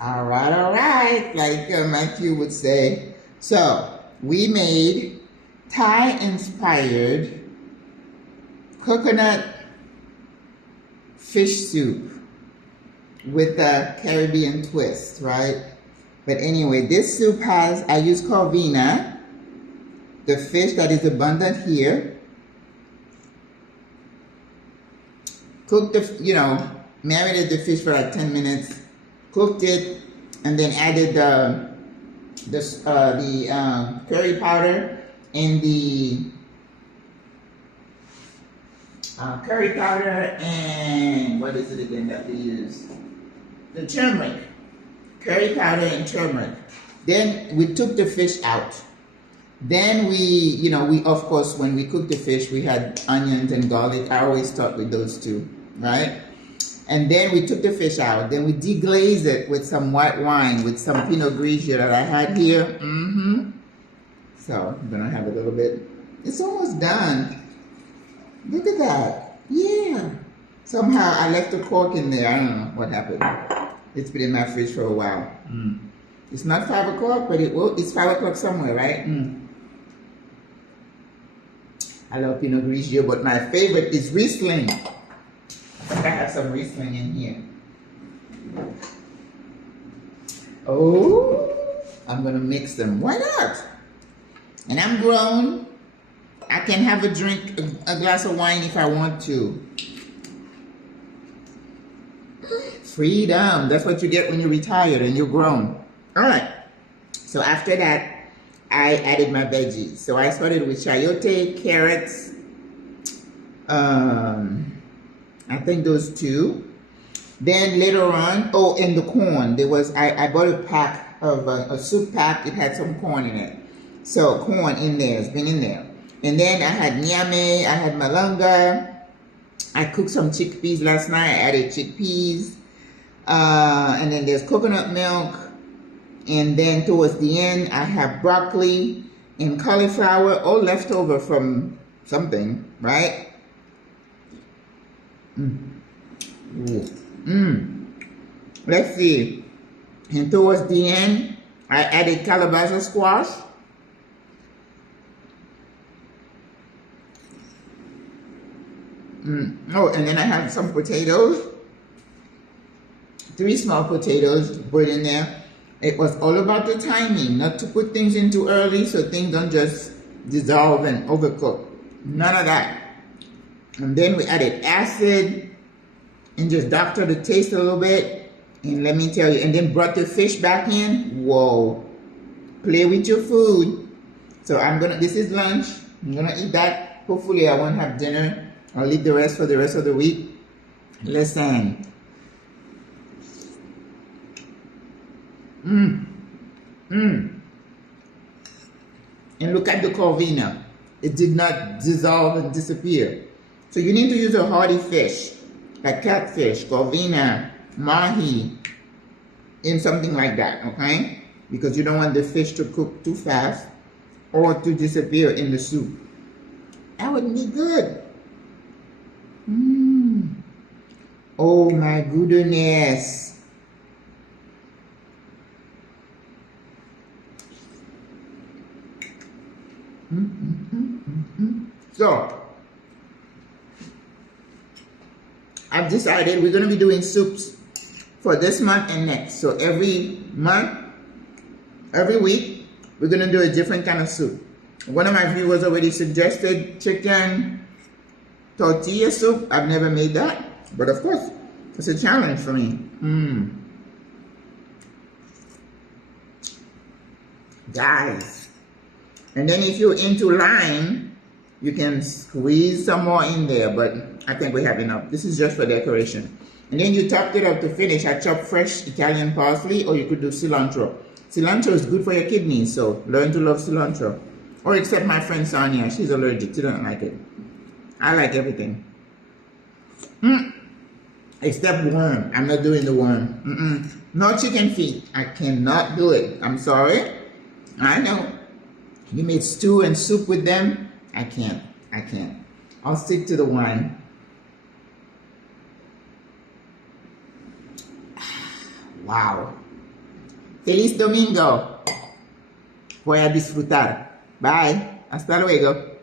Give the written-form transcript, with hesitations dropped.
All right, like Matthew would say. So, we made Thai-inspired coconut fish soup with a Caribbean twist, right? But anyway, this soup has, I use corvina, the fish that is abundant here. Cooked the, marinated the fish for like 10 minutes, cooked it, and then added the curry powder and the curry powder and what is it again that we use? The turmeric. Curry powder and turmeric. Then we took the fish out. Then we of course, when we cooked the fish, we had onions and garlic. I always start with those two, right? And then we took the fish out. Then we deglazed it with some white wine, with some Pinot Grigio that I had here. So I'm gonna have a little bit. It's almost done. Look at that. Yeah. Somehow I left the cork in there. I don't know what happened. It's been in my fridge for a while. It's not 5 o'clock, but it's 5 o'clock somewhere, right? I love Pinot Grigio, but my favorite is Riesling. I think I have some Riesling in here. Oh, I'm gonna mix them. Why not? And I'm grown. I can have a drink, a glass of wine if I want to. Freedom. That's what you get when you're retired and you're grown. All right. So after that, I added my veggies. So I started with chayote, carrots, I think those two. Then later on, and the corn. I bought a pack of a soup pack. It had some corn in it. So corn in there, it's been in there. And then I had nyame, I had malanga. I cooked some chickpeas last night. I added chickpeas. And then there's coconut milk. And then towards the end, I have broccoli and cauliflower, all left over from something, right? Let's see. And towards the end, I added calabaza squash. Oh, and then I have some potatoes. 3 small potatoes put in there. It was all about the timing, not to put things in too early so things don't just dissolve and overcook. None of that. And then we added acid and just doctor the taste a little bit. And let me tell you, and then brought the fish back in. Whoa. Play with your food. So this is lunch. I'm gonna eat that. Hopefully I won't have dinner. I'll leave the rest for the rest of the week. Listen. And look at the corvina. It did not dissolve and disappear. So you need to use a hardy fish, like catfish, corvina, mahi, in something like that, okay? Because you don't want the fish to cook too fast or to disappear in the soup. That wouldn't be good. Oh my goodness. So, I've decided we're going to be doing soups for this month and next. So every month, every week, we're going to do a different kind of soup. One of my viewers already suggested chicken tortilla soup. I've never made that, but of course, it's a challenge for me. Guys. And then if you're into lime, you can squeeze some more in there, but I think we have enough. This is just for decoration. And then you topped it up to finish. I chopped fresh Italian parsley, or you could do cilantro. Cilantro is good for your kidneys, so learn to love cilantro. Or except my friend Sonia, she's allergic, she doesn't like it. I like everything. Except worm. I'm not doing the worm. No chicken feet. I cannot do it. I'm sorry. I know. You made stew and soup with them. I can't. I'll stick to the wine. Wow. Feliz domingo. Voy a disfrutar. Bye. Hasta luego.